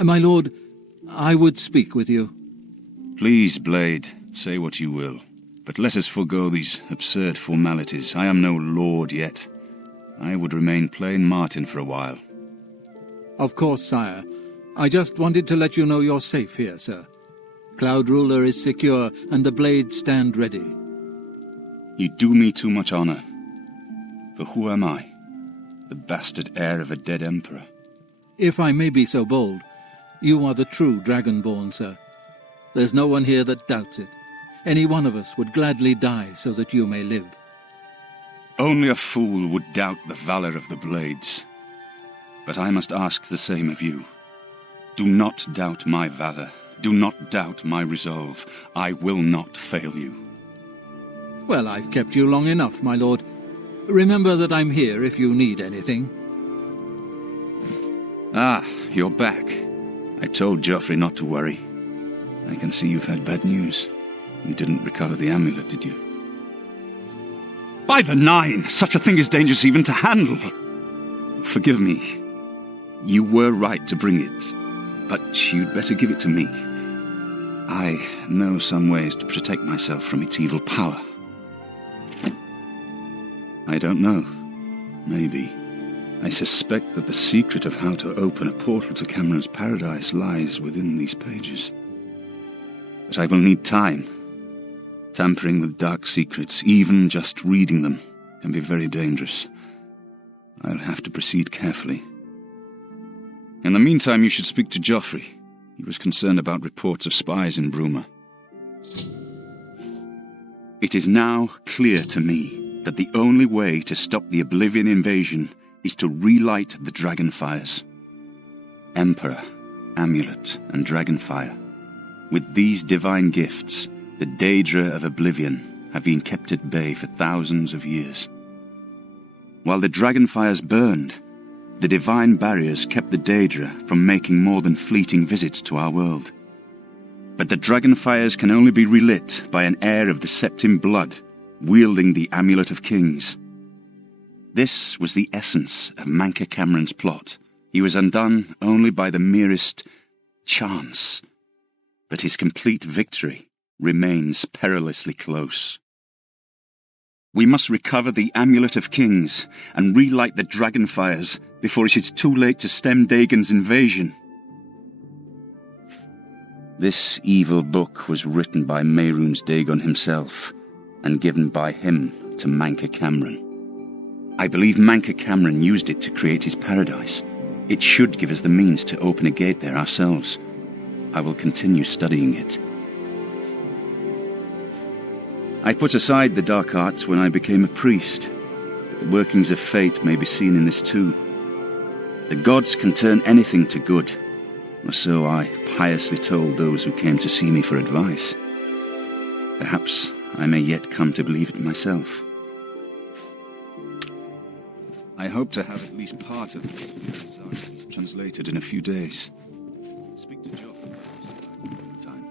My lord, I would speak with you. Please, Blade, say what you will. But let us forego these absurd formalities. I am no lord yet. I would remain plain Martin for a while. Of course, sire. I just wanted to let you know you're safe here, sir. Cloud Ruler is secure, and the Blade stand ready. You do me too much honor. For who am I? The bastard heir of a dead emperor. If I may be so bold, you are the true Dragonborn, sir. There's no one here that doubts it. Any one of us would gladly die so that you may live. Only a fool would doubt the valor of the Blades. But I must ask the same of you. Do not doubt my valor. Do not doubt my resolve. I will not fail you. Well, I've kept you long enough, my lord. Remember that I'm here if you need anything. Ah, you're back. I told Joffrey not to worry. I can see you've had bad news. You didn't recover the amulet, did you? By the Nine! Such a thing is dangerous even to handle! Forgive me. You were right to bring it, but you'd better give it to me. I know some ways to protect myself from its evil power. I don't know. Maybe. I suspect that the secret of how to open a portal to Cameron's paradise lies within these pages. But I will need time. Tampering with dark secrets, even just reading them, can be very dangerous. I'll have to proceed carefully. In the meantime, you should speak to Joffrey. He was concerned about reports of spies in Bruma. It is now clear to me that the only way to stop the Oblivion invasion is to relight the Dragonfires. Emperor, Amulet, and Dragonfire. With these divine gifts, the Daedra of Oblivion have been kept at bay for thousands of years. While the Dragonfires burned, the divine barriers kept the Daedra from making more than fleeting visits to our world. But the Dragonfires can only be relit by an heir of the Septim blood, wielding the Amulet of Kings. This was the essence of Manca Cameron's plot. He was undone only by the merest chance. But his complete victory remains perilously close. We must recover the Amulet of Kings and relight the Dragonfires before it is too late to stem Dagon's invasion. This evil book was written by Mehrunes Dagon himself and given by him to Manca Cameron. I believe Manca Cameron used it to create his paradise. It should give us the means to open a gate there ourselves. I will continue studying it. I put aside the dark arts when I became a priest, but the workings of fate may be seen in this too. The gods can turn anything to good, or so I piously told those who came to see me for advice. Perhaps I may yet come to believe it myself. I hope to have at least part of this translated in a few days. Speak to Joffrey about the time.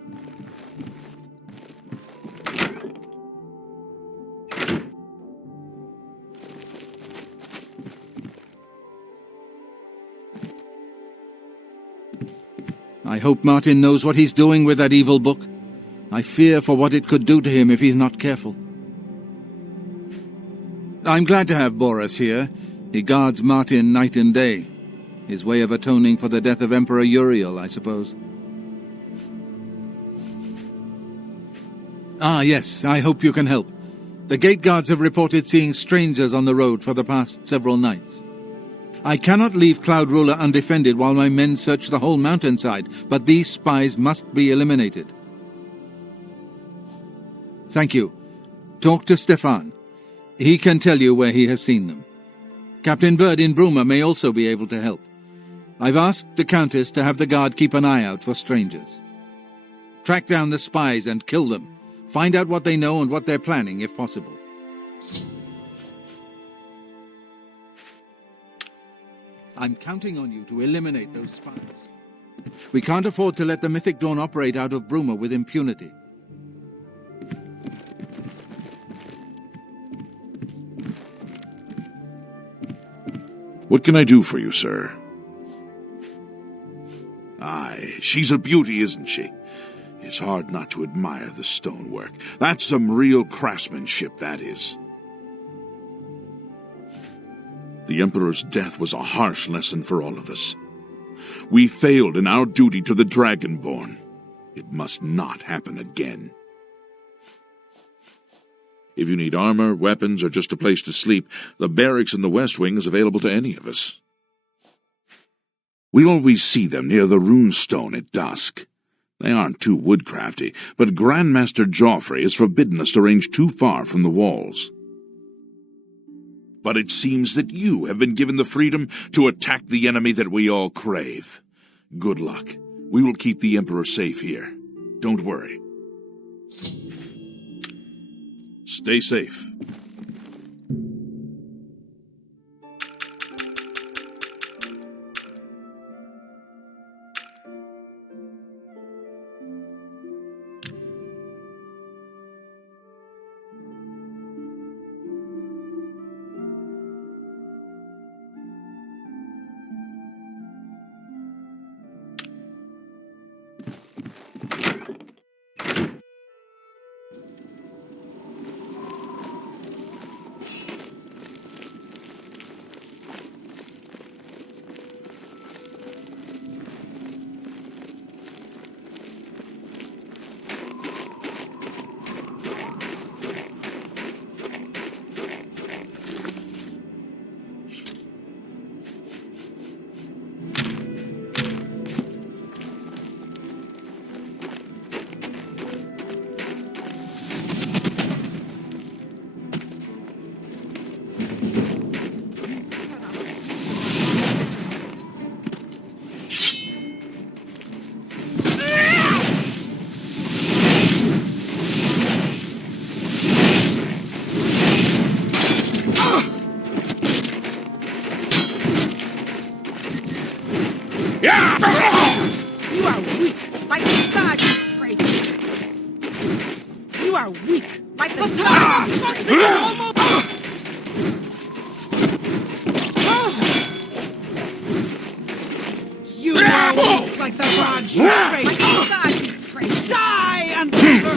I hope Martin knows what he's doing with that evil book. I fear for what it could do to him if he's not careful. I'm glad to have Boris here. He guards Martin night and day. His way of atoning for the death of Emperor Uriel, I suppose. Ah, yes, I hope you can help. The gate guards have reported seeing strangers on the road for the past several nights. I cannot leave Cloud Ruler undefended while my men search the whole mountainside, but these spies must be eliminated. Thank you. Talk to Stefan. He can tell you where he has seen them. Captain Bird in Bruma may also be able to help. I've asked the Countess to have the guard keep an eye out for strangers. Track down the spies and kill them. Find out what they know and what they're planning, if possible. I'm counting on you to eliminate those spies. We can't afford to let the Mythic Dawn operate out of Bruma with impunity. What can I do for you, sir? Aye, she's a beauty, isn't she? It's hard not to admire the stonework. That's some real craftsmanship, that is. The Emperor's death was a harsh lesson for all of us. We failed in our duty to the Dragonborn. It must not happen again. If you need armor, weapons, or just a place to sleep, the barracks in the West Wing is available to any of us. We always see them near the runestone at dusk. They aren't too woodcrafty, but Grandmaster Joffrey has forbidden us to range too far from the walls. But it seems that you have been given the freedom to attack the enemy that we all crave. Good luck. We will keep the Emperor safe here. Don't worry. Stay safe. You are weak, like the god you pray to. You are weak, like the god you pray to. This is almost... You are weak, like the god you pray to. Like the god you pray to. Die, unbeliever!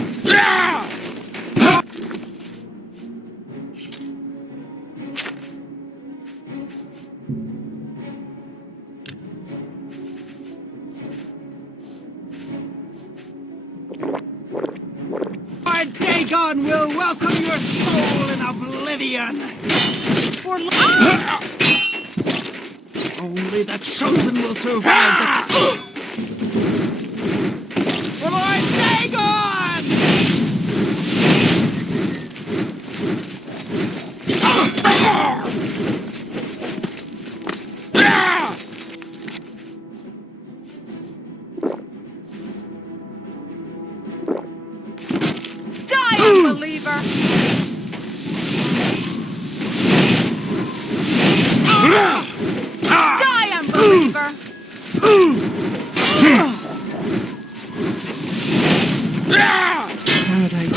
Dagon will welcome your soul in Oblivion. For only the chosen will survive the... For Lord Dagon! Unbeliever! Die, unbeliever! Paradise.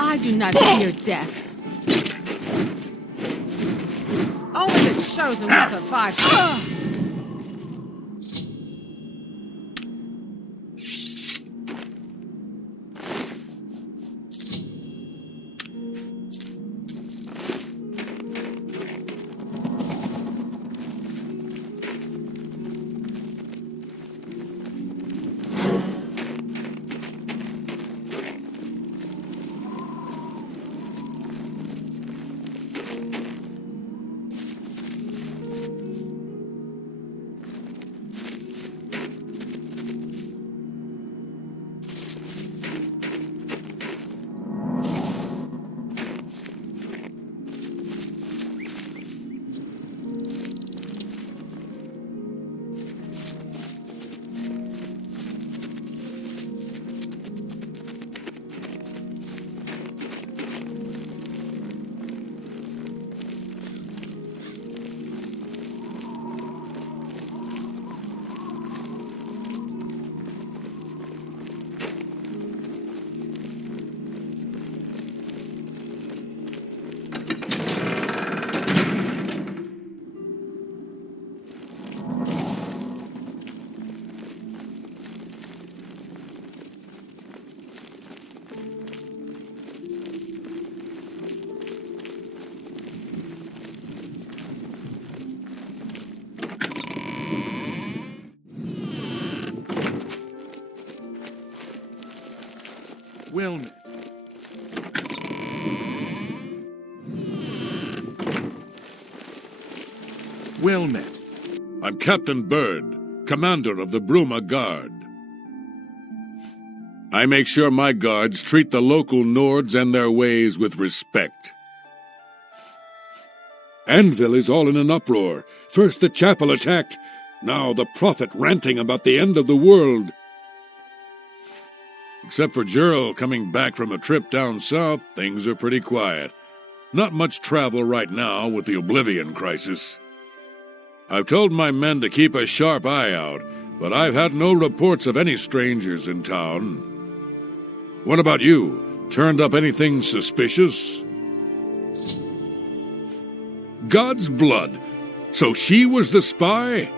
I do not fear death. Only the chosen will survive. Well met. Well met. I'm Captain Bird, commander of the Bruma Guard. I make sure my guards treat the local Nords and their ways with respect. Anvil is all in an uproar. First the chapel attacked, now the prophet ranting about the end of the world. Except for Gerald coming back from a trip down south, things are pretty quiet. Not much travel right now with the Oblivion crisis. I've told my men to keep a sharp eye out, but I've had no reports of any strangers in town. What about you? Turned up anything suspicious? God's blood! So she was the spy?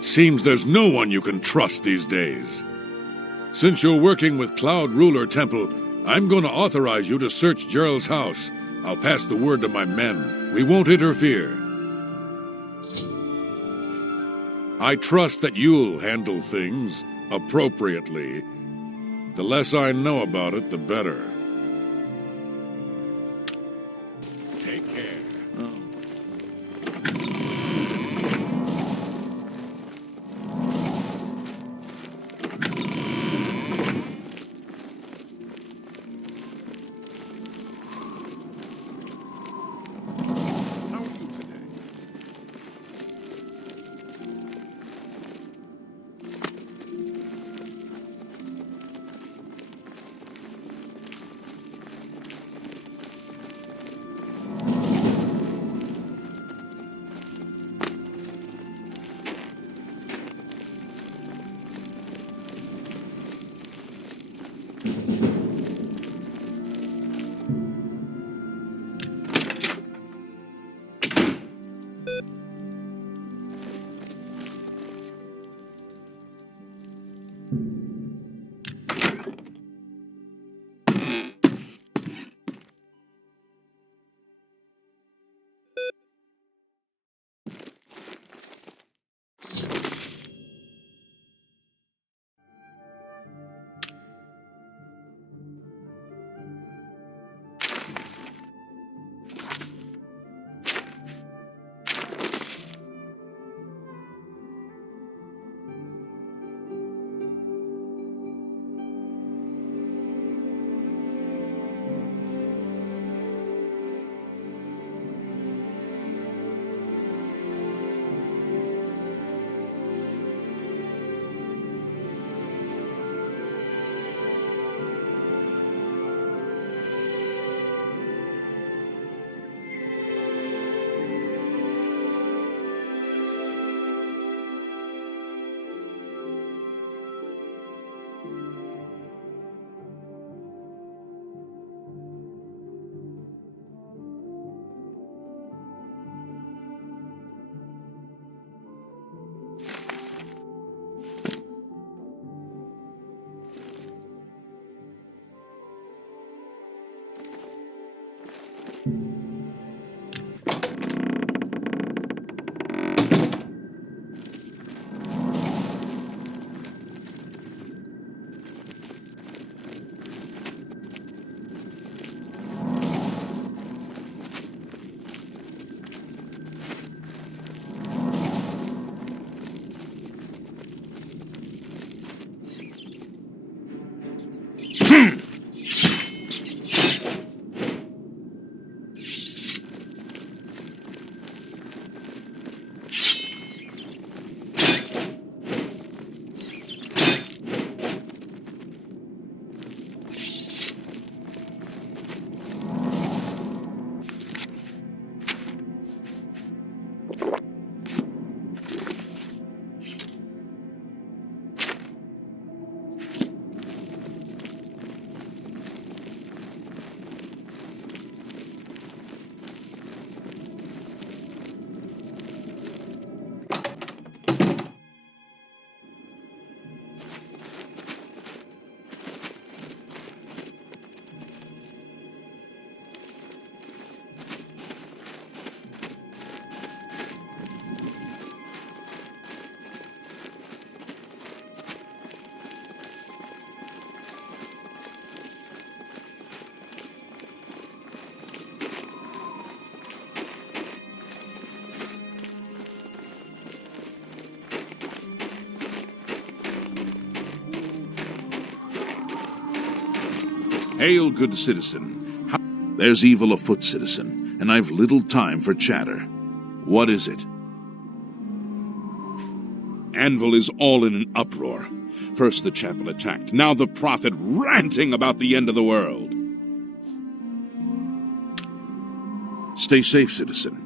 Seems there's no one you can trust these days. Since you're working with Cloud Ruler Temple, I'm going to authorize you to search Gerald's house. I'll pass the word to my men. We won't interfere. I trust that you'll handle things appropriately. The less I know about it, the better. Take care. Hail, good citizen. There's evil afoot, citizen, and I've little time for chatter. What is it? Anvil is all in an uproar. First the chapel attacked, now the prophet ranting about the end of the world. Stay safe, citizen.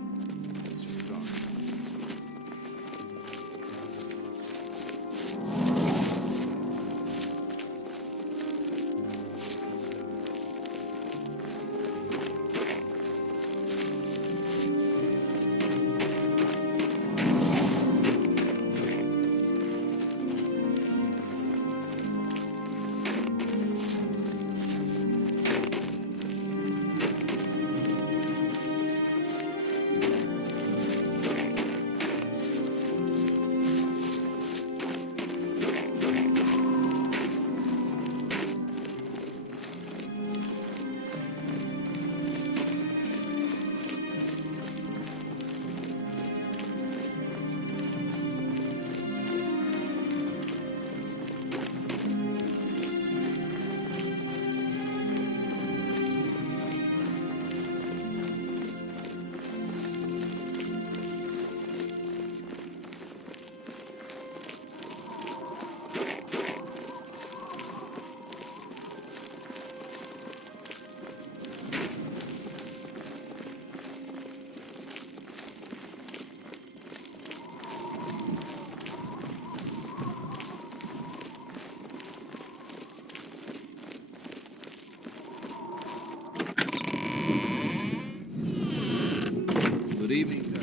Good evening, sir.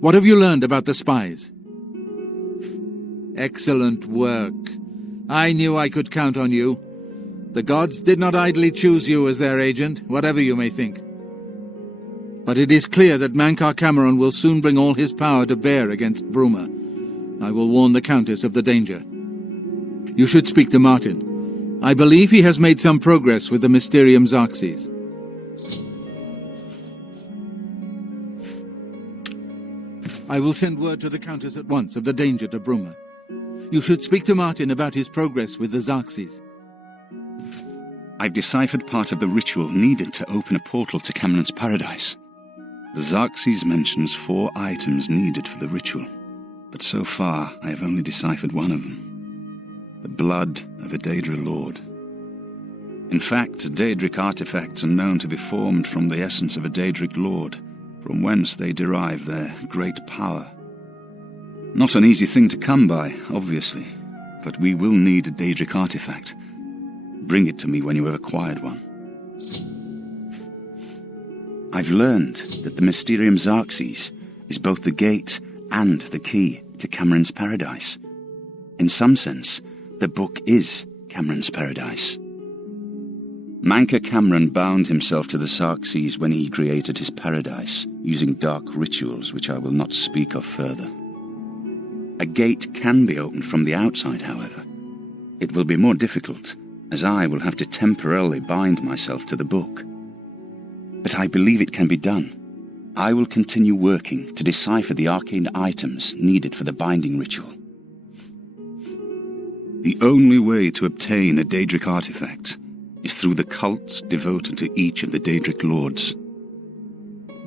What have you learned about the spies? Excellent work. I knew I could count on you. The gods did not idly choose you as their agent, whatever you may think. But it is clear that Mankar Cameron will soon bring all his power to bear against Bruma. I will warn the Countess of the danger. You should speak to Martin. I believe he has made some progress with the Mysterium Xerxes. I will send word to the Countess at once of the danger to Bruma. You should speak to Martin about his progress with the Xerxes. I've deciphered part of the ritual needed to open a portal to Cameron's paradise. The Xerxes mentions 4 items needed for the ritual, but so far I have only deciphered one of them. The blood of a Daedra lord. In fact, Daedric artifacts are known to be formed from the essence of a Daedric lord, from whence they derive their great power. Not an easy thing to come by, obviously, but we will need a Daedric artifact. Bring it to me when you have acquired one. I've learned that the Mysterium Xerxes is both the gate and the key to Cameron's paradise. In some sense, the book is Cameron's paradise. Mankar Cameron bound himself to the Xerxes when he created his paradise, using dark rituals which I will not speak of further. A gate can be opened from the outside, however. It will be more difficult, as I will have to temporarily bind myself to the book. But I believe it can be done. I will continue working to decipher the arcane items needed for the binding ritual. The only way to obtain a Daedric artifact is through the cults devoted to each of the Daedric lords.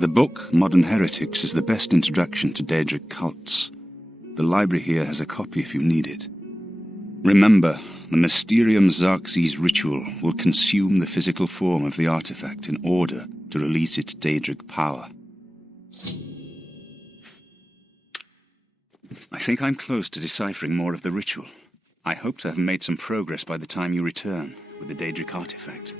The book, Modern Heretics, is the best introduction to Daedric cults. The library here has a copy if you need it. Remember, the Mysterium Xerxes ritual will consume the physical form of the artifact in order to release its Daedric power. I think I'm close to deciphering more of the ritual. I hope to have made some progress by the time you return with the Daedric artifact.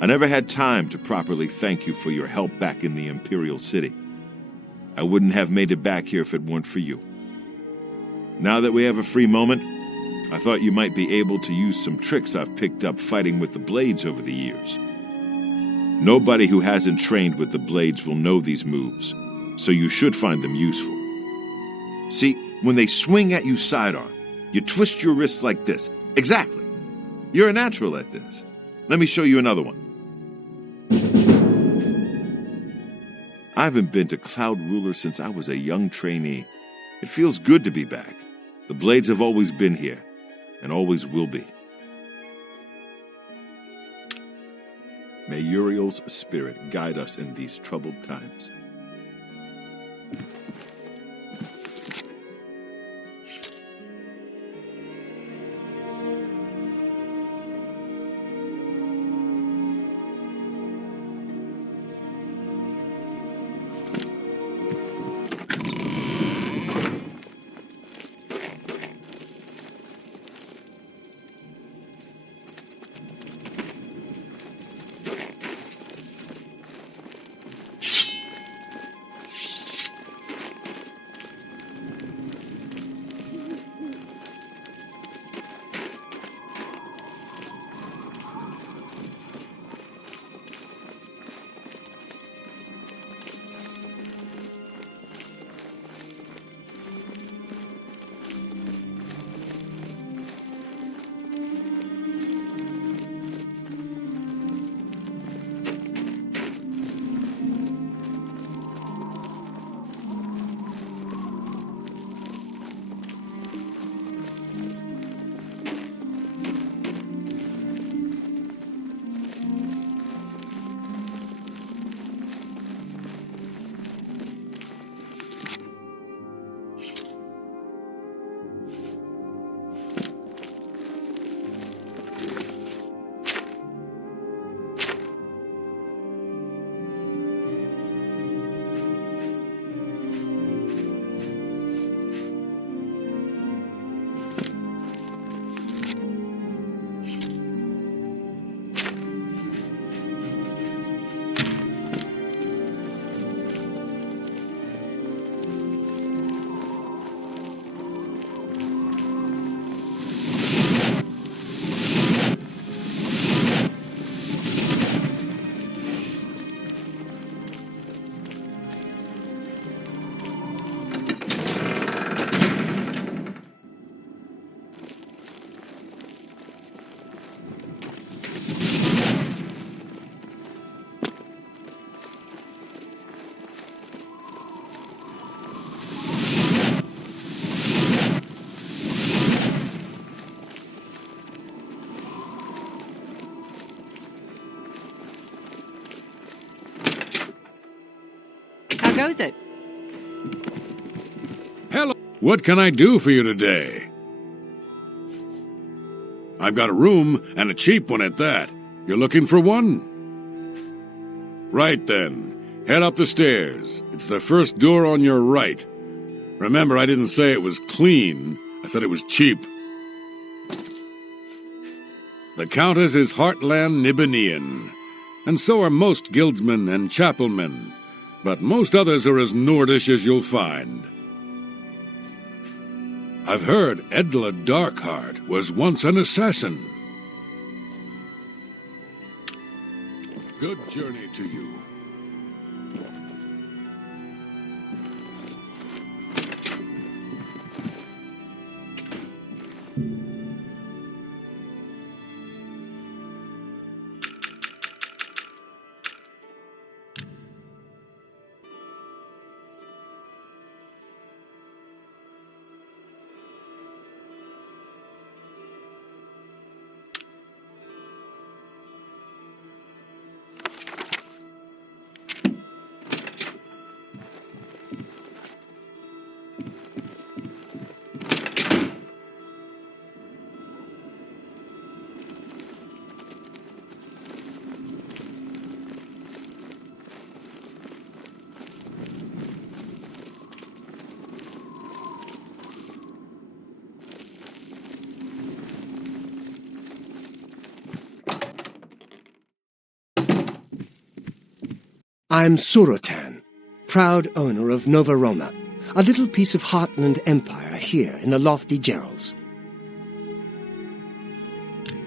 I never had time to properly thank you for your help back in the Imperial City. I wouldn't have made it back here if it weren't for you. Now that we have a free moment, I thought you might be able to use some tricks I've picked up fighting with the blades over the years. Nobody who hasn't trained with the blades will know these moves, so you should find them useful. See, when they swing at you sidearm, you twist your wrists like this. Exactly. You're a natural at this. Let me show you another one. I haven't been to Cloud Ruler since I was a young trainee. It feels good to be back. The Blades have always been here, and always will be. May Uriel's spirit guide us in these troubled times. How goes it? Hello. What can I do for you today? I've got a room, and a cheap one at that. You're looking for one? Right then. Head up the stairs. It's the first door on your right. Remember, I didn't say it was clean. I said it was cheap. The Countess is Heartland Nibanian, and so are most guildsmen and chapelmen, but most others are as Nordish as you'll find. I've heard Edla Darkheart was once an assassin. Good journey to you. I'm Surotan, proud owner of Nova Roma, a little piece of Heartland Empire here in the lofty Gerals.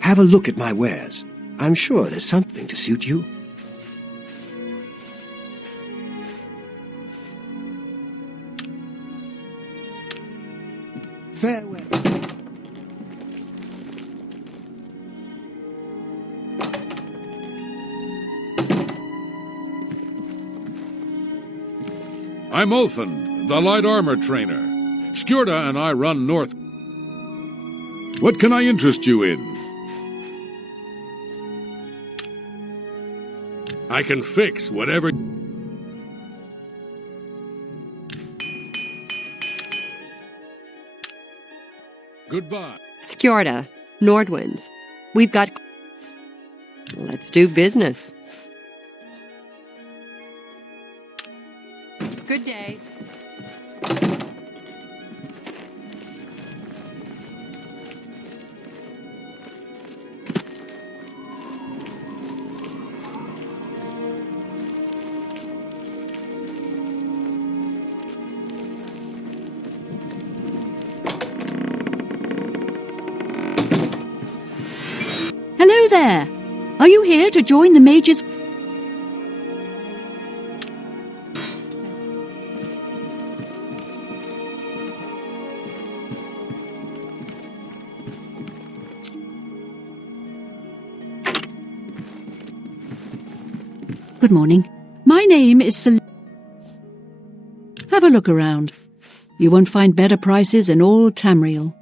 Have a look at my wares. I'm sure there's something to suit you. Farewell. I'm Ulfund, the light armor trainer. Skjorda and I run north. What can I interest you in? I can fix whatever... Goodbye. Skjorda, Nordwinds. We've got... Let's do business. Good day. Hello there. Are you here to join the mages? Good morning. My name is Have a look around. You won't find better prices in all Tamriel.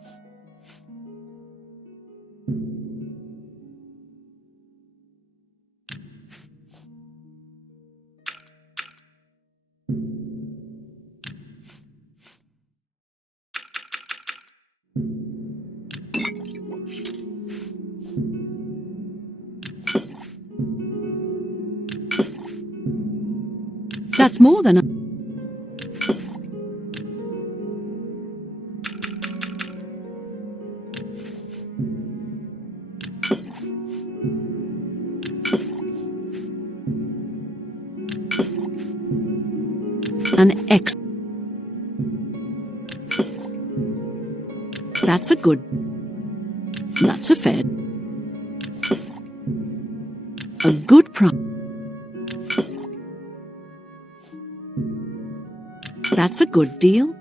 That's more than an X. That's a good. That's a fair. A good price. That's a good deal.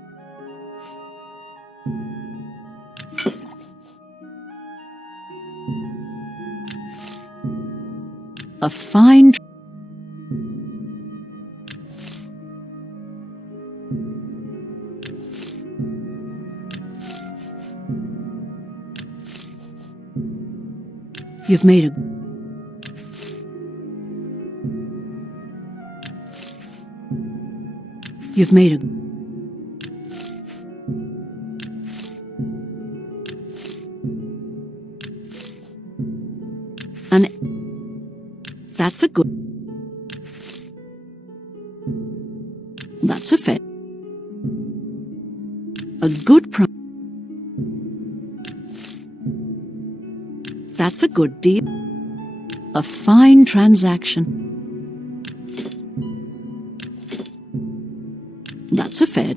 A fine. You've made a. You've made a. That's a good. That's a fair. A good price. That's a good deal. A fine transaction. That's a fair.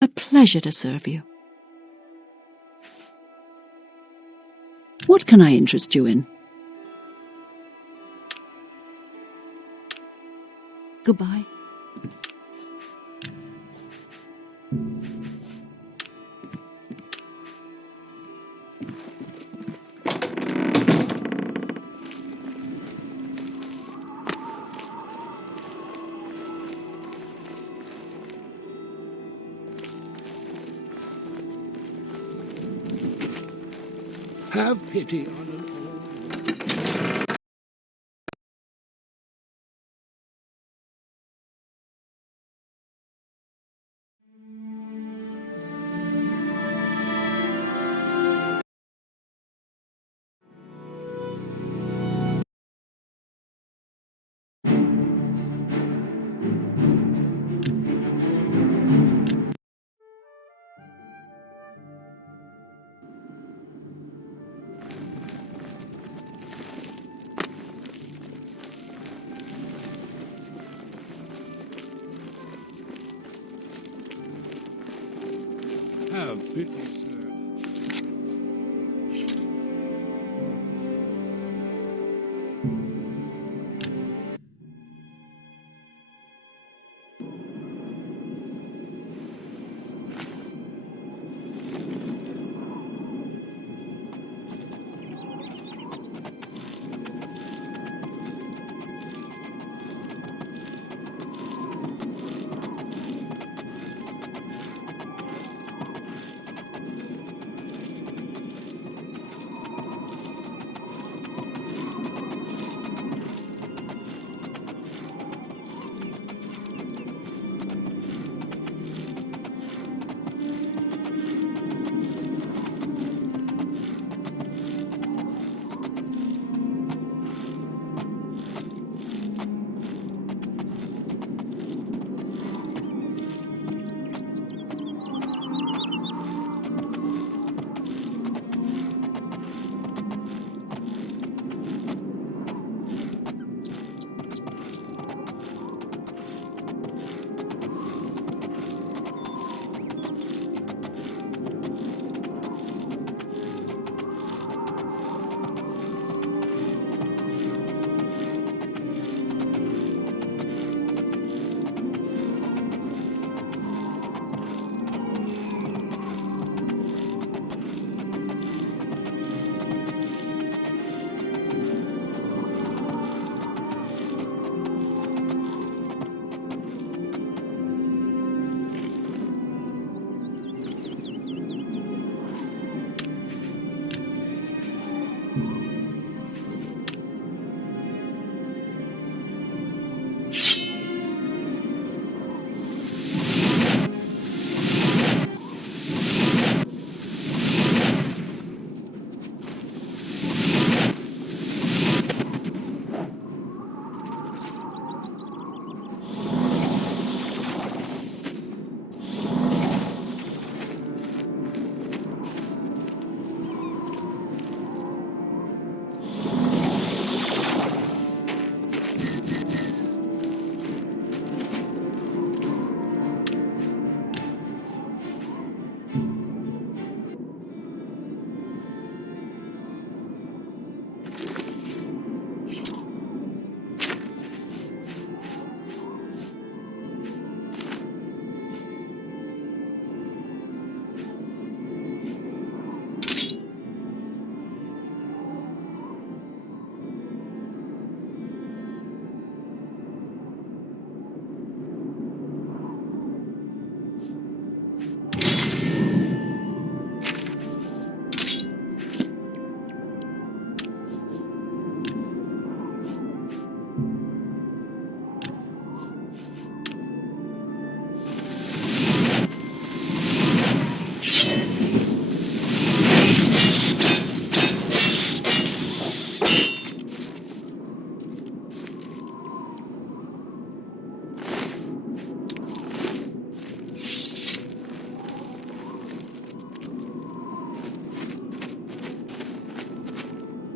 A pleasure to serve you. What can I interest you in? Goodbye. Have pity on an old... pity, sir.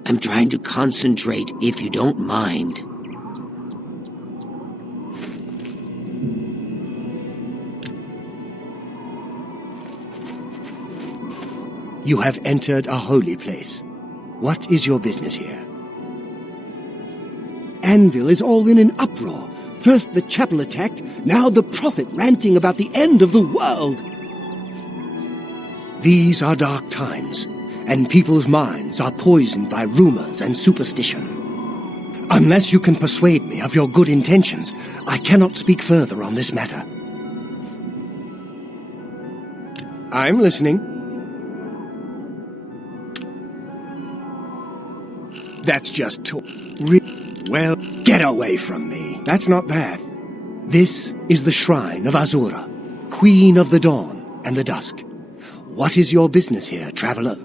I'm trying to concentrate, if you don't mind. You have entered a holy place. What is your business here? Anvil is all in an uproar. First the chapel attacked, now the prophet ranting about the end of the world. These are dark times, and people's minds are poisoned by rumors and superstition. Unless you can persuade me of your good intentions, I cannot speak further on this matter. I'm listening. That's just talk. Well, get away from me. That's not bad. This is the shrine of Azura, Queen of the Dawn and the Dusk. What is your business here, traveler?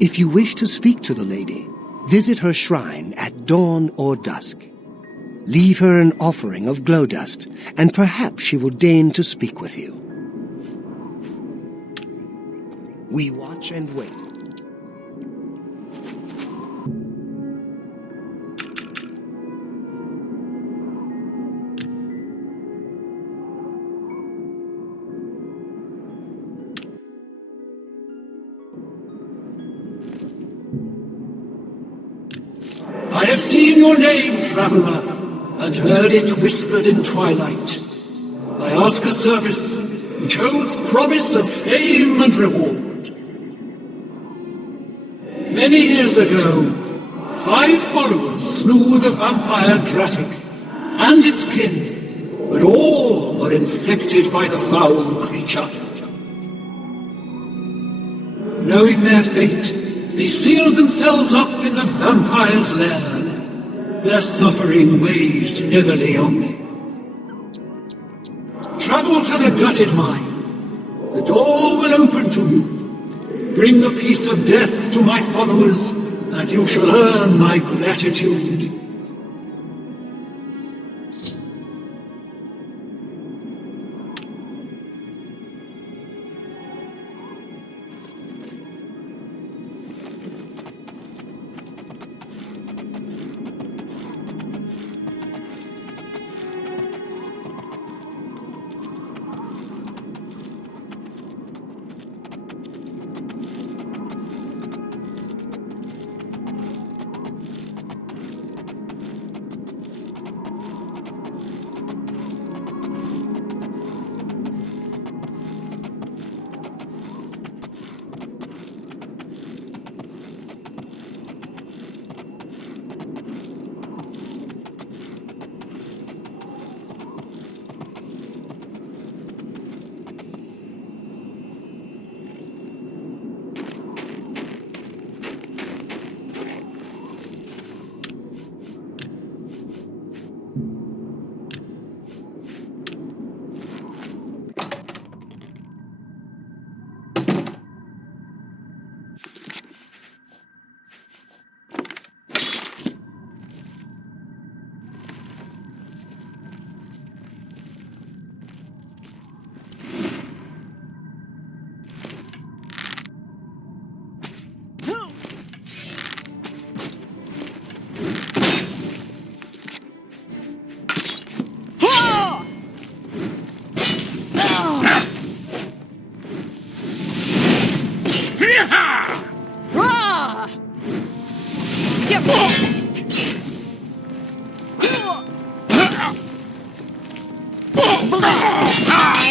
If you wish to speak to the lady, visit her shrine at dawn or dusk. Leave her an offering of glow dust, and perhaps she will deign to speak with you. We watch and wait. I have seen your name, traveler, and heard it whispered in twilight. I ask a service which holds promise of fame and reward. Many years ago, 5 followers slew the vampire Dratic and its kin, but all were infected by the foul creature. Knowing their fate, they sealed themselves up in the vampire's lair. Their suffering weighs heavily on me. Travel to the gutted mine. The door will open to you. Bring the piece of death to my followers, and you shall earn my gratitude.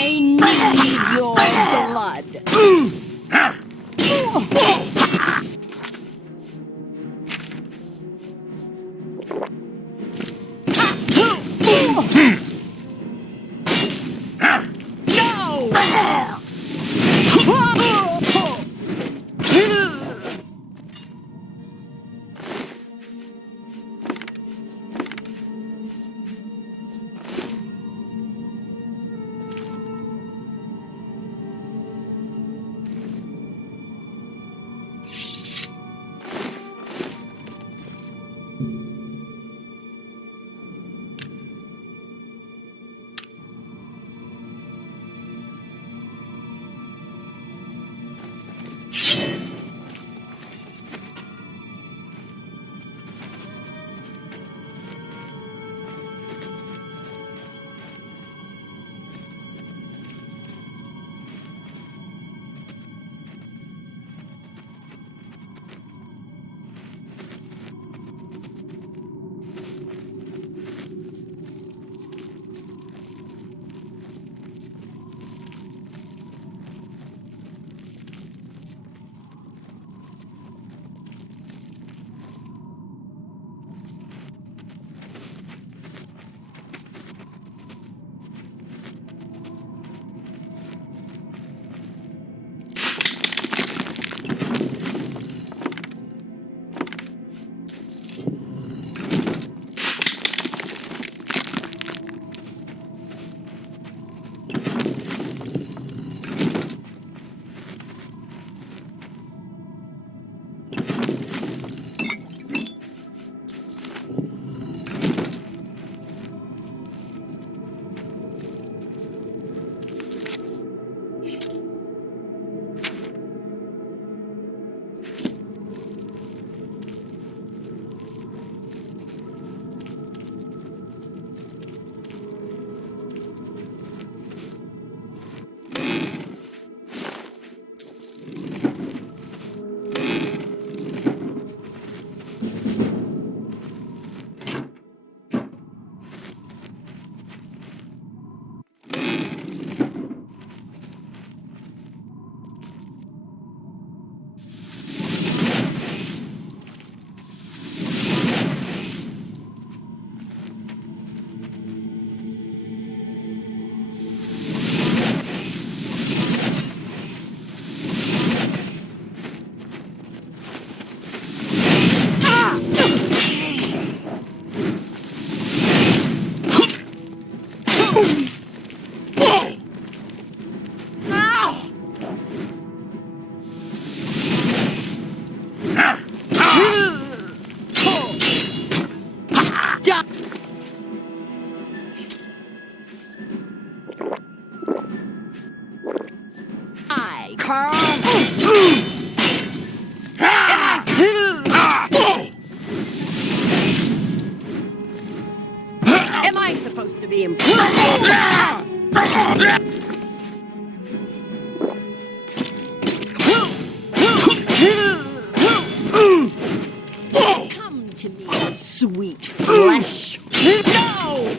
I need your blood. sweet flesh. No!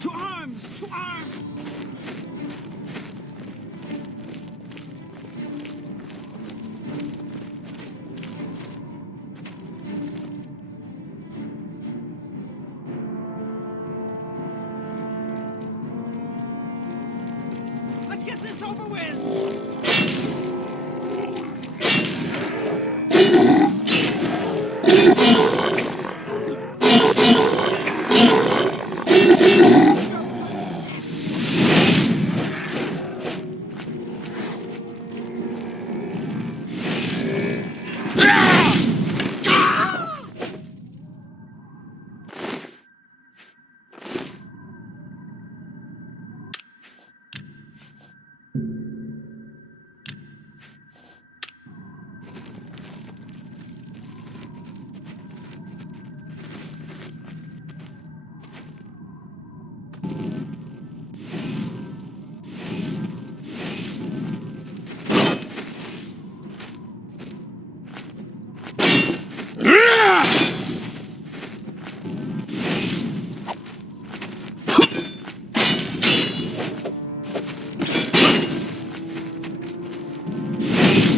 To arms! To arms! Let's get this over with!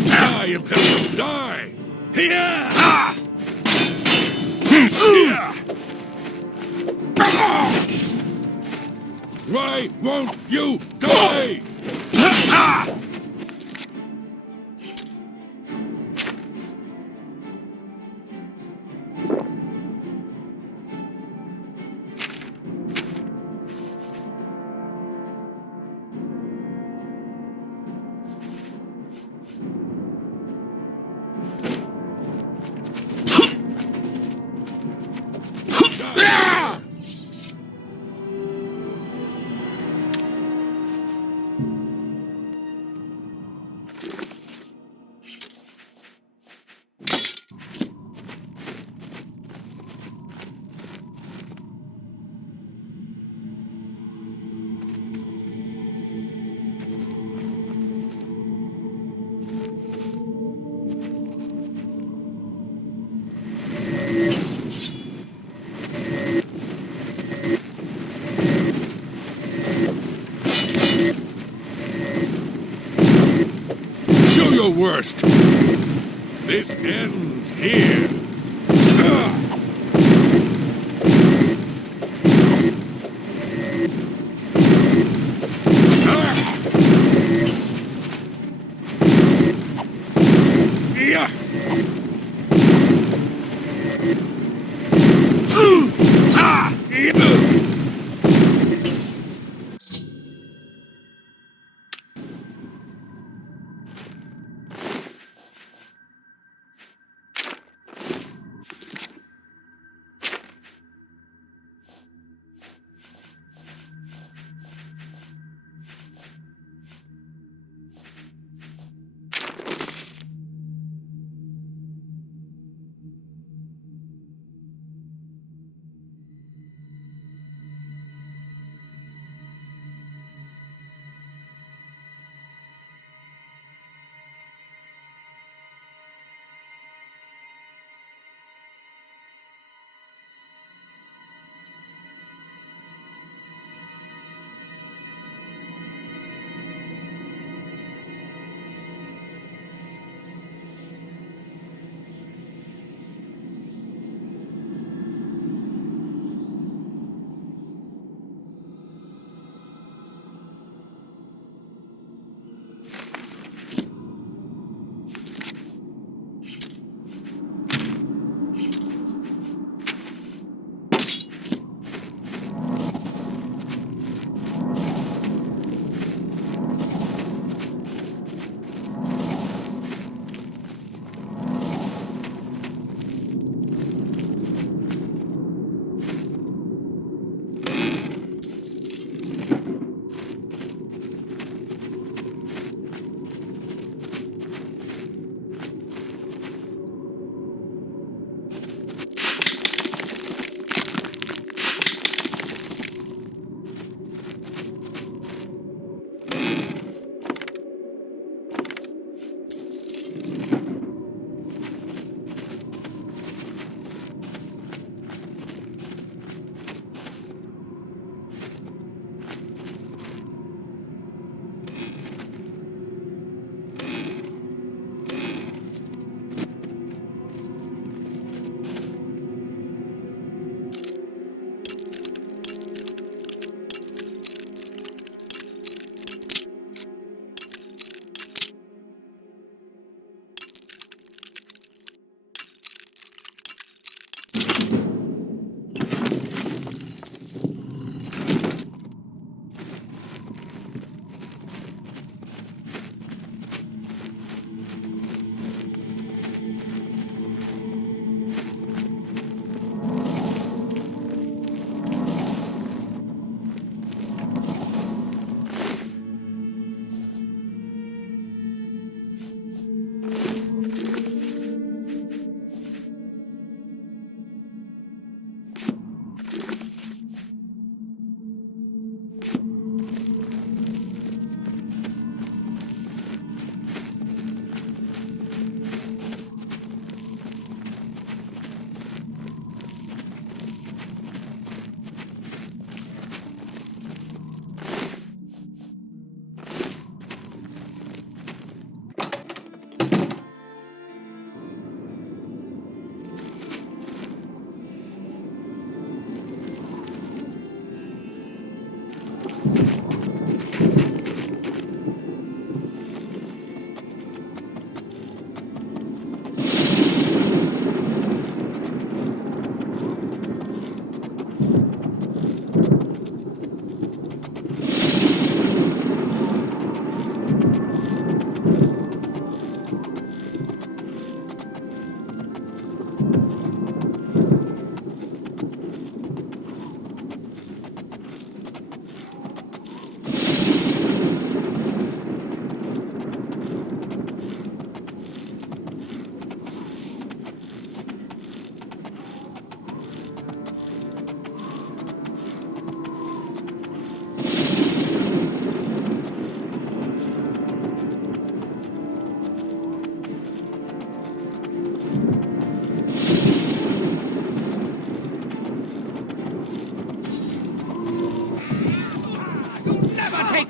Die, Imperium, die! Here! Ah! Here! Why won't you die? Do your worst. This ends here. Yeah.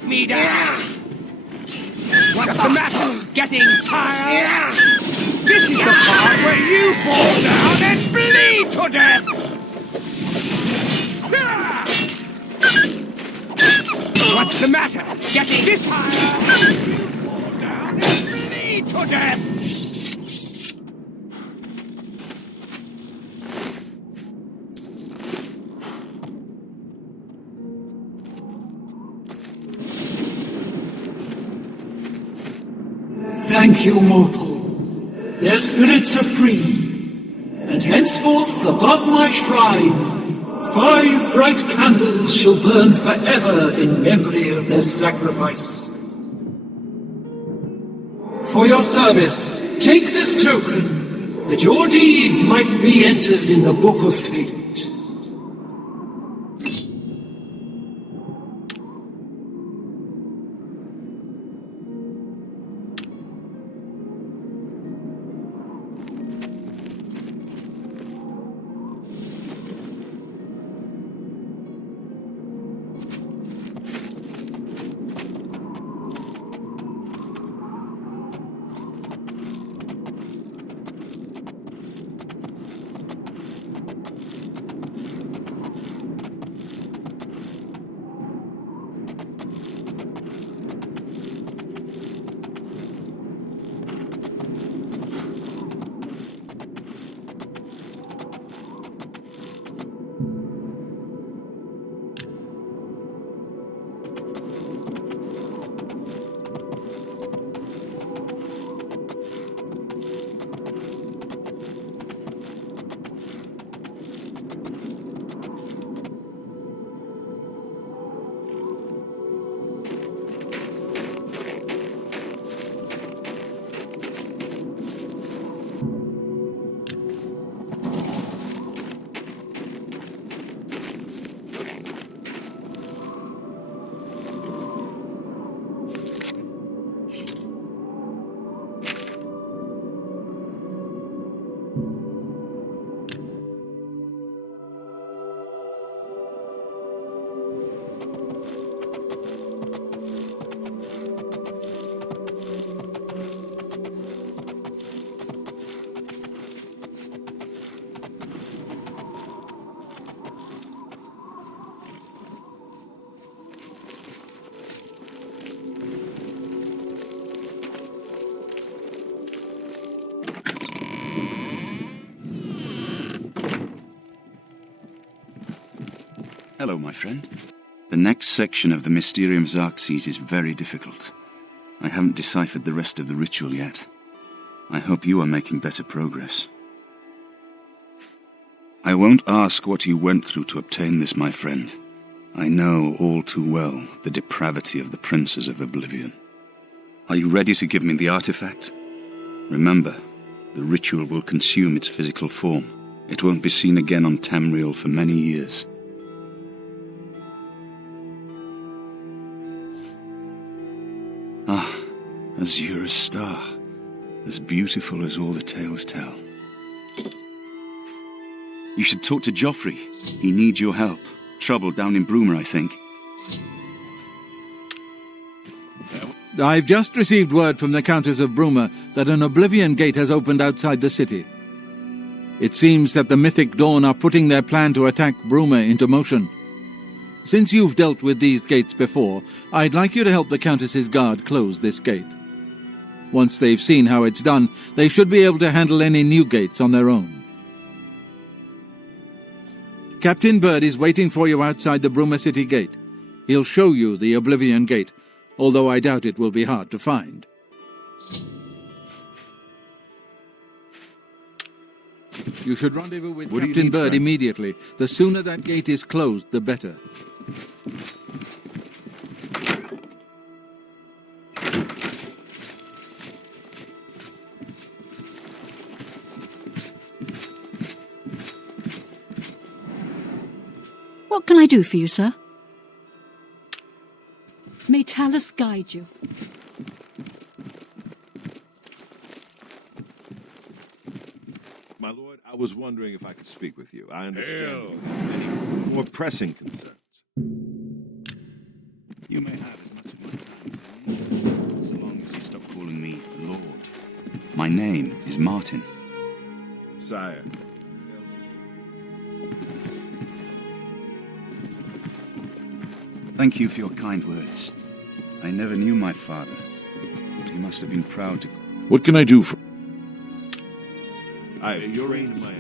me down! What's the matter? Getting tired? This is the part where you fall down and bleed to death! What's the matter? Getting this higher? You fall down and bleed to death! Thank you, mortal. Their spirits are free, and henceforth above my shrine 5 bright candles shall burn forever in memory of their sacrifice. For your service, take this token, that your deeds might be entered in the Book of Fate. Hello, my friend. The next section of the Mysterium Xerxes is very difficult. I haven't deciphered the rest of the ritual yet. I hope you are making better progress. I won't ask what you went through to obtain this, my friend. I know all too well the depravity of the princes of Oblivion. Are you ready to give me the artifact? Remember, the ritual will consume its physical form. It won't be seen again on Tamriel for many years. Ah, Azura's star, as beautiful as all the tales tell. You should talk to Joffrey. He needs your help. Trouble down in Bruma, I think. I've just received word from the Countess of Bruma that an Oblivion gate has opened outside the city. It seems that the Mythic Dawn are putting their plan to attack Bruma into motion. Since you've dealt with these gates before, I'd like you to help the Countess's guard close this gate. Once they've seen how it's done, they should be able to handle any new gates on their own. Captain Bird is waiting for you outside the Bruma City gate. He'll show you the Oblivion gate, although I doubt it will be hard to find. You should rendezvous with Captain Bird immediately. The sooner that gate is closed, the better. What can I do for you, sir? May Talus guide you. My lord, I was wondering if I could speak with you. I understand you have many more pressing concerns. You may have as much of My name is Martin. Sire. Thank you for your kind words. I never knew my father, but he must have been proud to... What can I do for... I have trained my...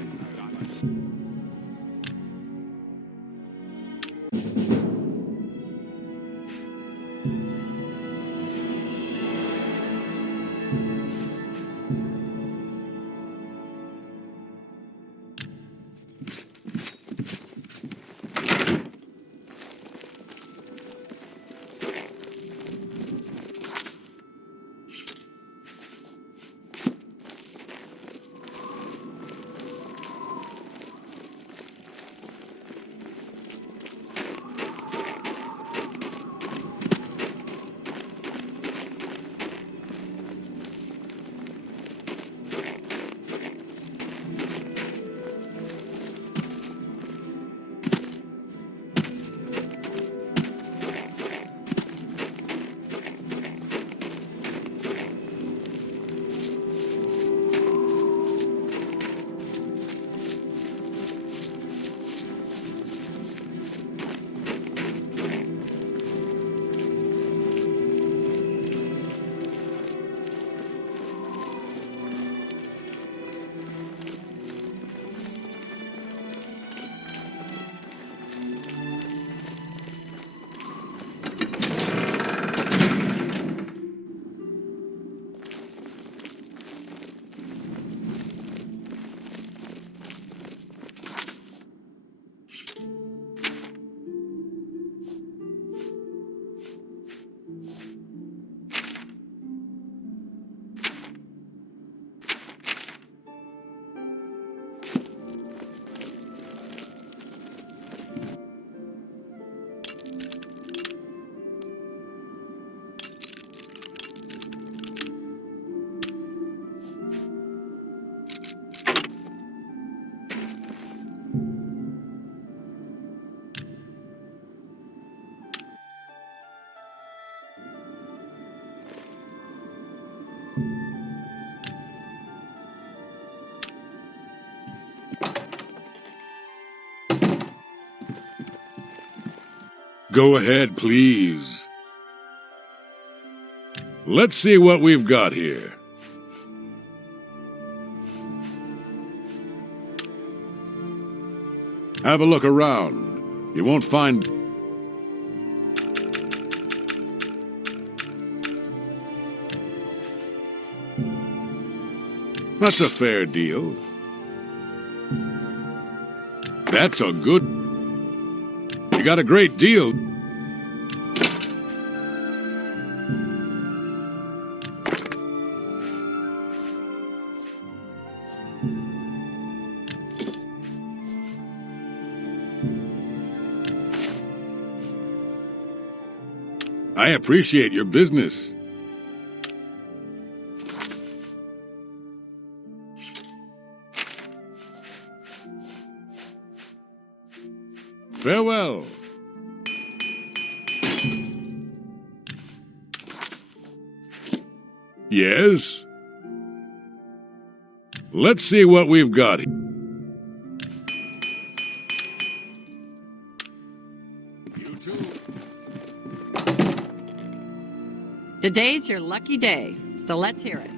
Go ahead, please. Let's see what we've got here. Have a look around. You won't find... That's a fair deal. That's a good... You got a great deal. I appreciate your business. Farewell. Yes? Let's see what we've got here. You too. Today's your lucky day, so let's hear it.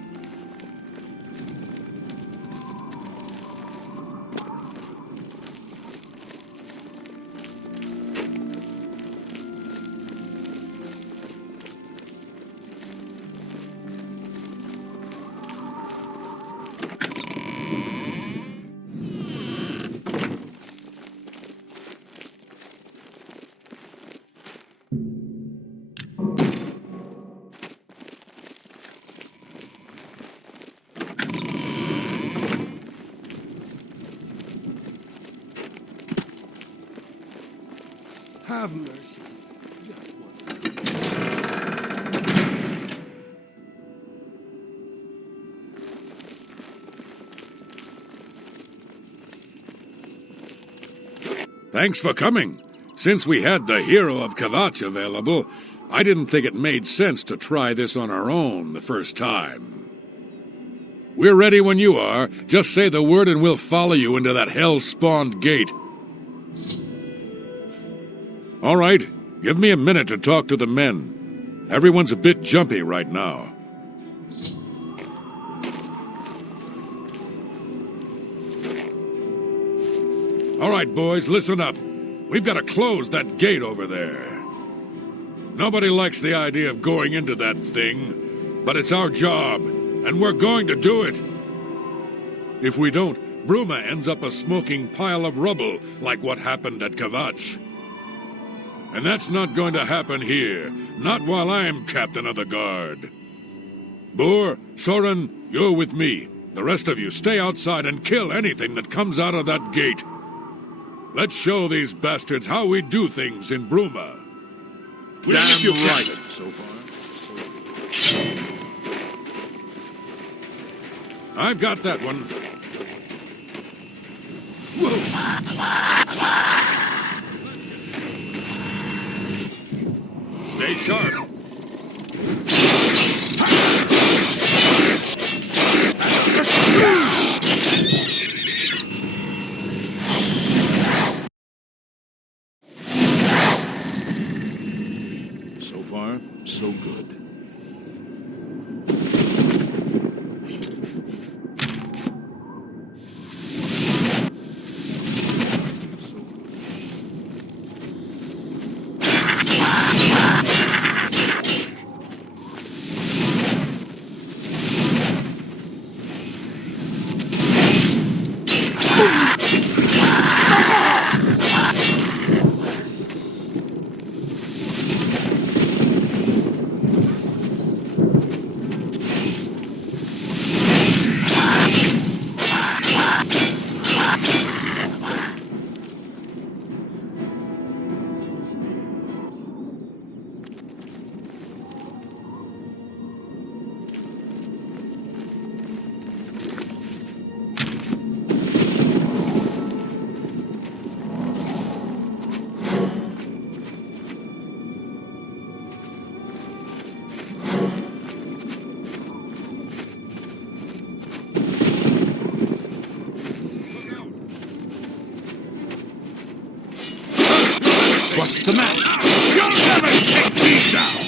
Have mercy. Just one. Thanks for coming. Since we had the hero of Kvatch available, I didn't think it made sense to try this on our own the first time. We're ready when you are. Just say the word and we'll follow you into that hell-spawned gate. All right, give me a minute to talk to the men. Everyone's a bit jumpy right now. All right, boys, listen up. We've got to close that gate over there. Nobody likes the idea of going into that thing, but it's our job, and we're going to do it. If we don't, Bruma ends up a smoking pile of rubble like what happened at Kavach. And that's not going to happen here, not while I'm captain of the guard. Boor, Soren, you're with me. The rest of you stay outside and kill anything that comes out of that gate. Let's show these bastards how we do things in Bruma. Damn you right. So far. I've got that one. Stay sharp. So far, so good. What's the matter? You'll never take me down!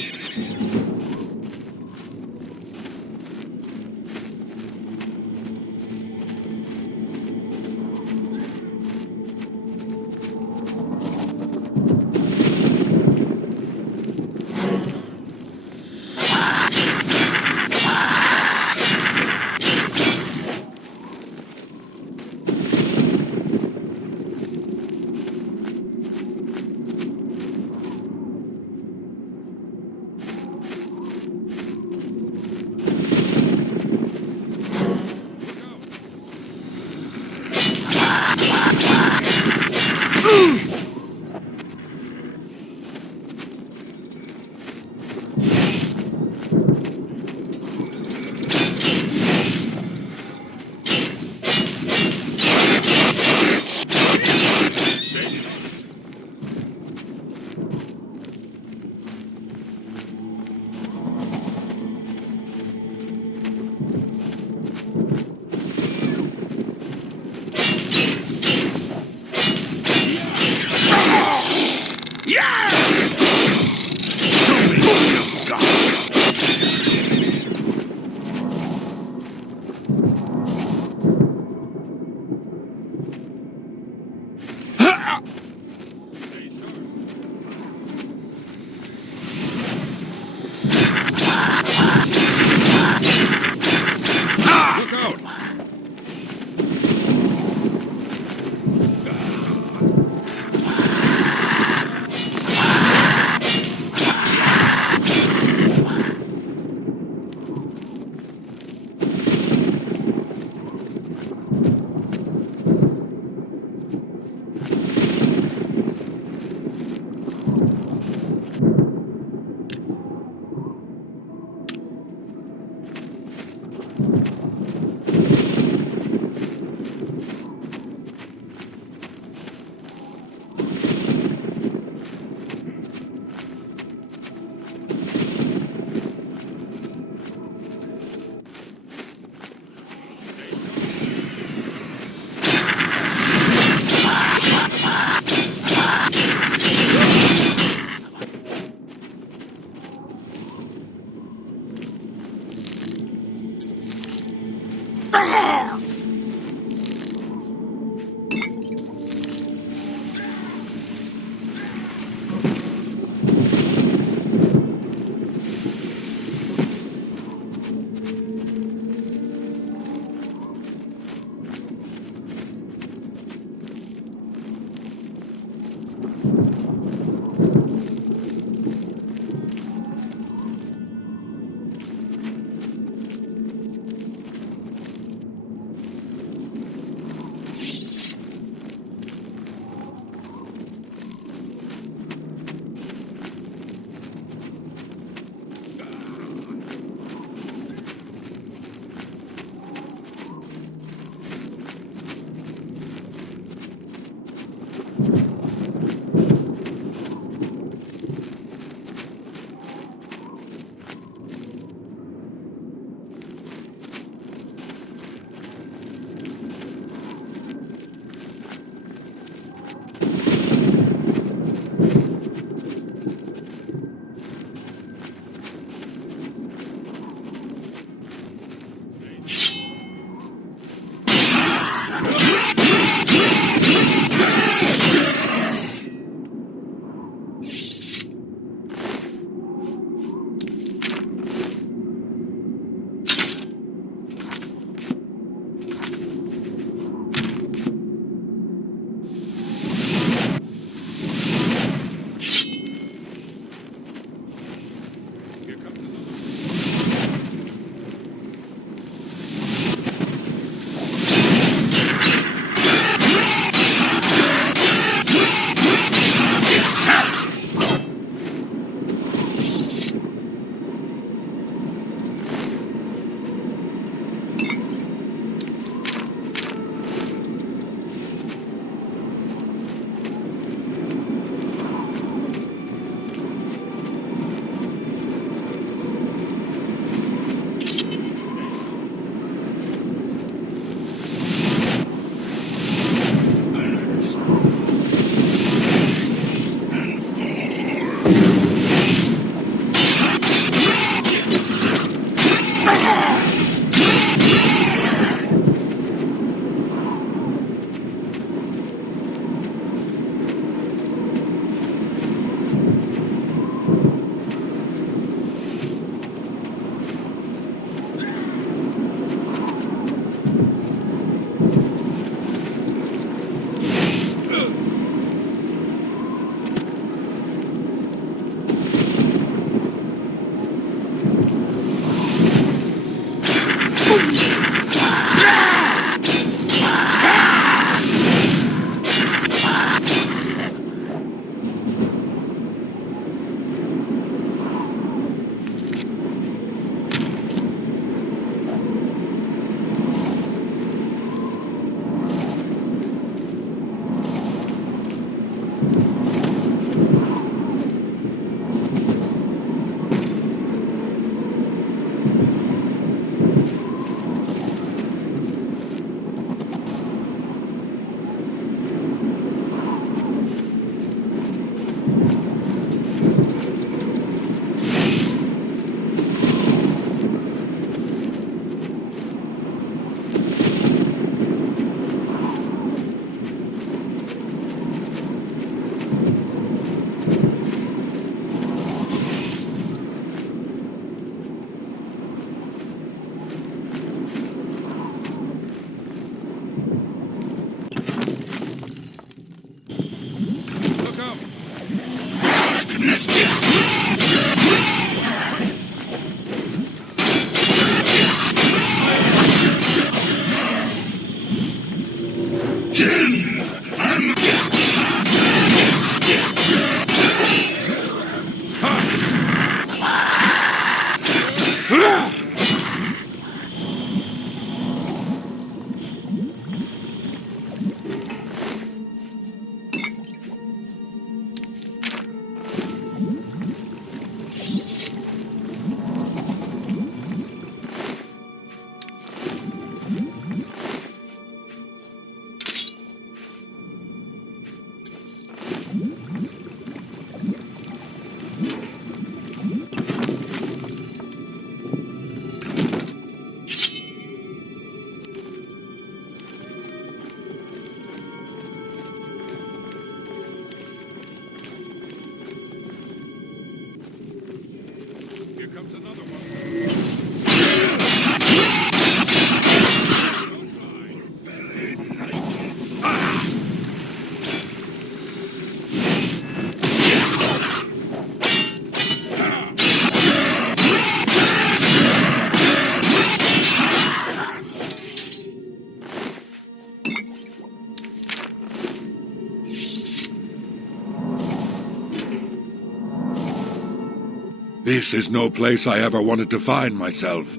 This is no place I ever wanted to find myself.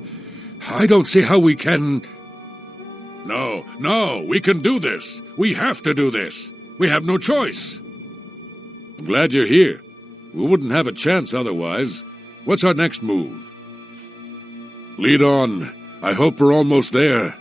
I don't see how we can... No, we can do this. We have to do this. We have no choice. I'm glad you're here. We wouldn't have a chance otherwise. What's our next move? Lead on. I hope we're almost there.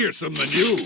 fearsome than you.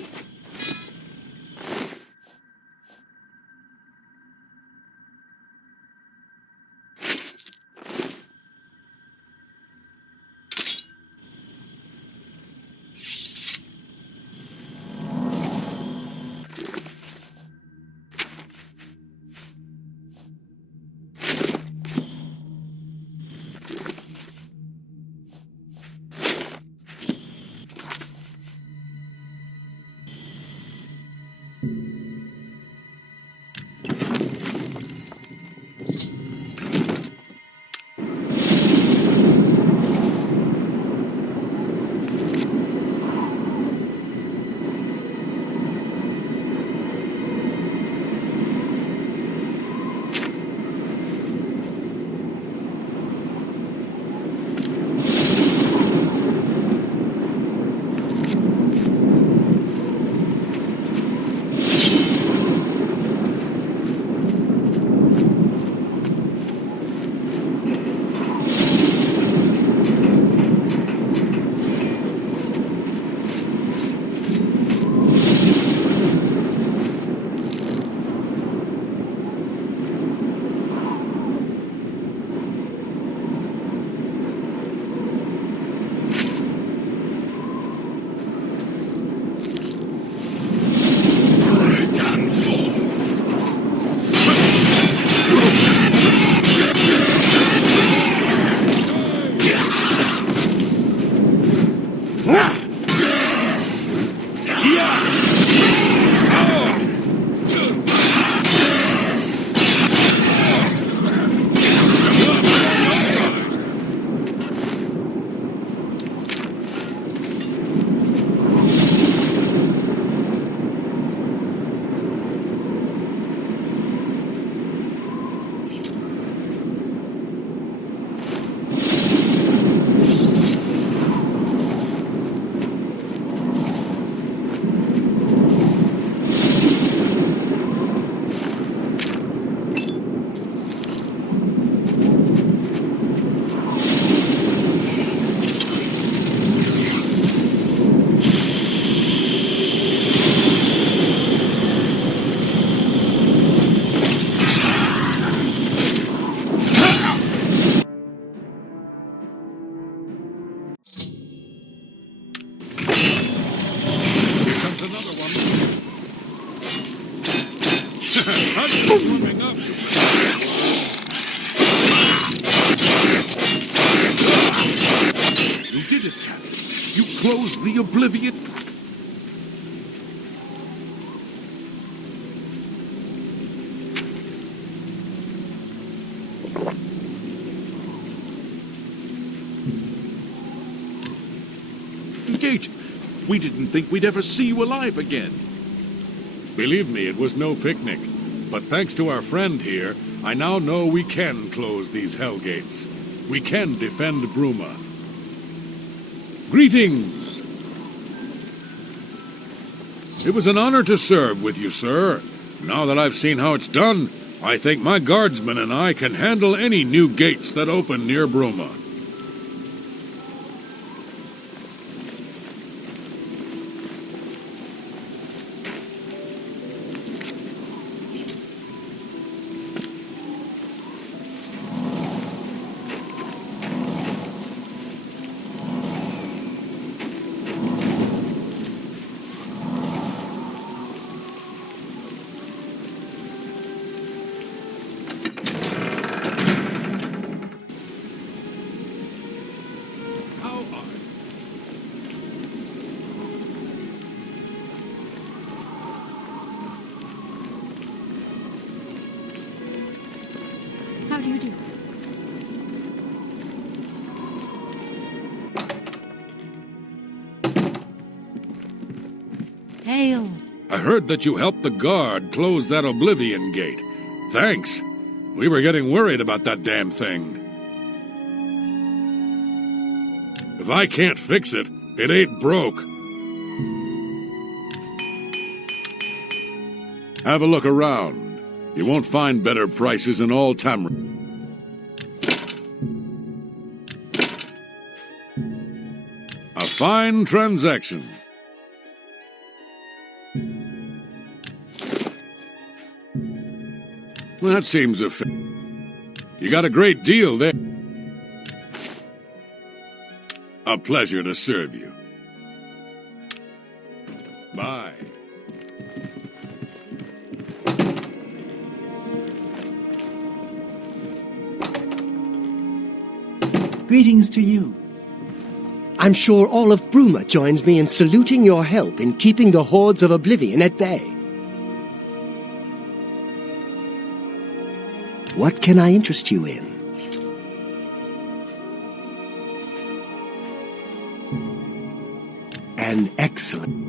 Warming up. You did it, Captain. You closed the Oblivion. Gate, we didn't think we'd ever see you alive again. Believe me, it was no picnic. But thanks to our friend here, I now know we can close these hell gates. We can defend Bruma. Greetings! It was an honor to serve with you, sir. Now that I've seen how it's done, I think my guardsmen and I can handle any new gates that open near Bruma. How do you do? Hail. I heard that you helped the guard close that Oblivion gate. Thanks. We were getting worried about that damn thing. If I can't fix it, it ain't broke. Have a look around. You won't find better prices in all Tamriel. A fine transaction. Well, that seems a fair. You got a great deal there. A pleasure to serve you. Bye. Greetings to you. I'm sure all of Bruma joins me in saluting your help in keeping the hordes of Oblivion at bay. What can I interest you in? An excellent...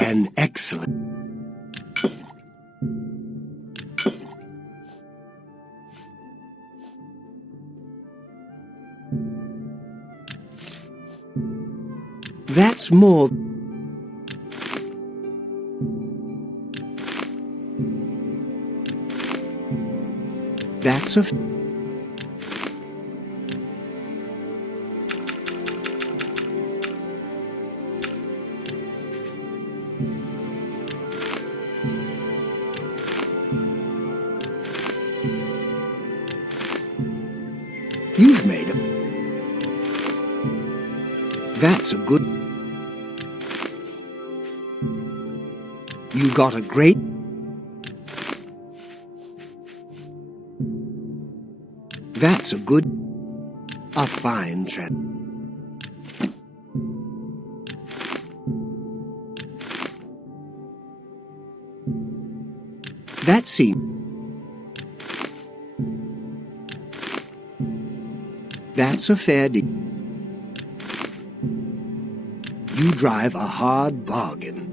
An excellent... That's more... That's a... You've made a... That's a good... You got a great... That's a good... A fine trend. That seems... That's a fair deal. You drive a hard bargain.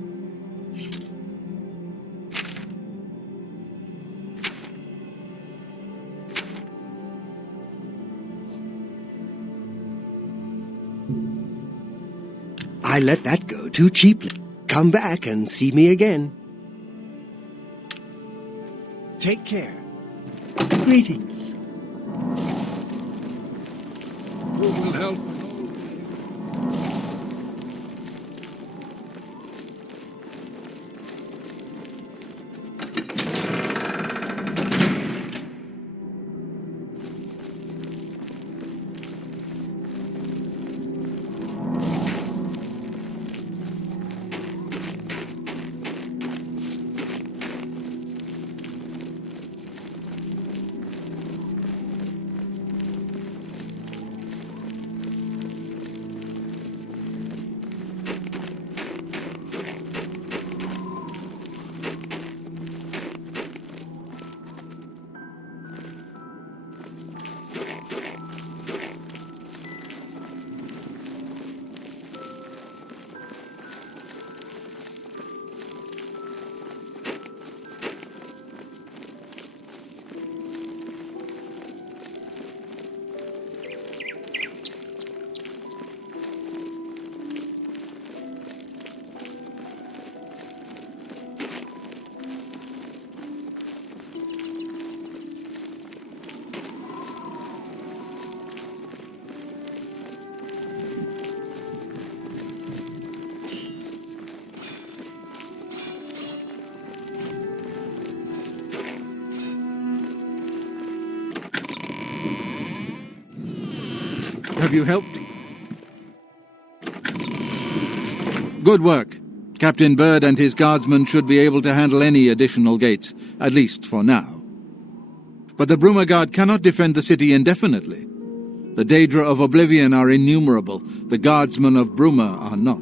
I let that go too cheaply. Come back and see me again. Take care. Greetings. Who will help? Have you helped? Good work. Captain Bird and his guardsmen should be able to handle any additional gates, at least for now. But the Bruma Guard cannot defend the city indefinitely. The Daedra of Oblivion are innumerable, the guardsmen of Bruma are not.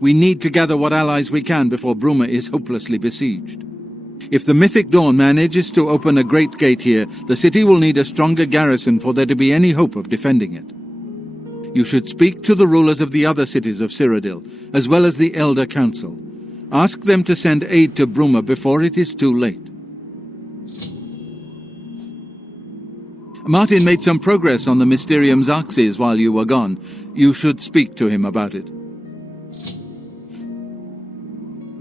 We need to gather what allies we can before Bruma is hopelessly besieged. If the Mythic Dawn manages to open a great gate here, the city will need a stronger garrison for there to be any hope of defending it. You should speak to the rulers of the other cities of Cyrodiil, as well as the Elder Council. Ask them to send aid to Bruma before it is too late. Martin made some progress on the Mysterium Xarxes while you were gone. You should speak to him about it.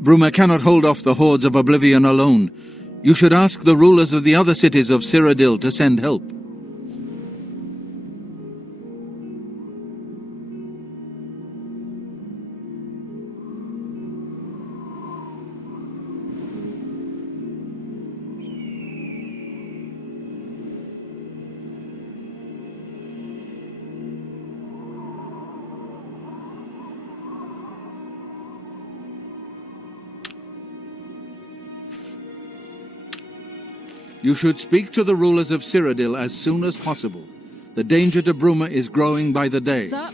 Bruma cannot hold off the hordes of Oblivion alone. You should ask the rulers of the other cities of Cyrodiil to send help. You should speak to the rulers of Cyrodiil as soon as possible. The danger to Bruma is growing by the day. What's up?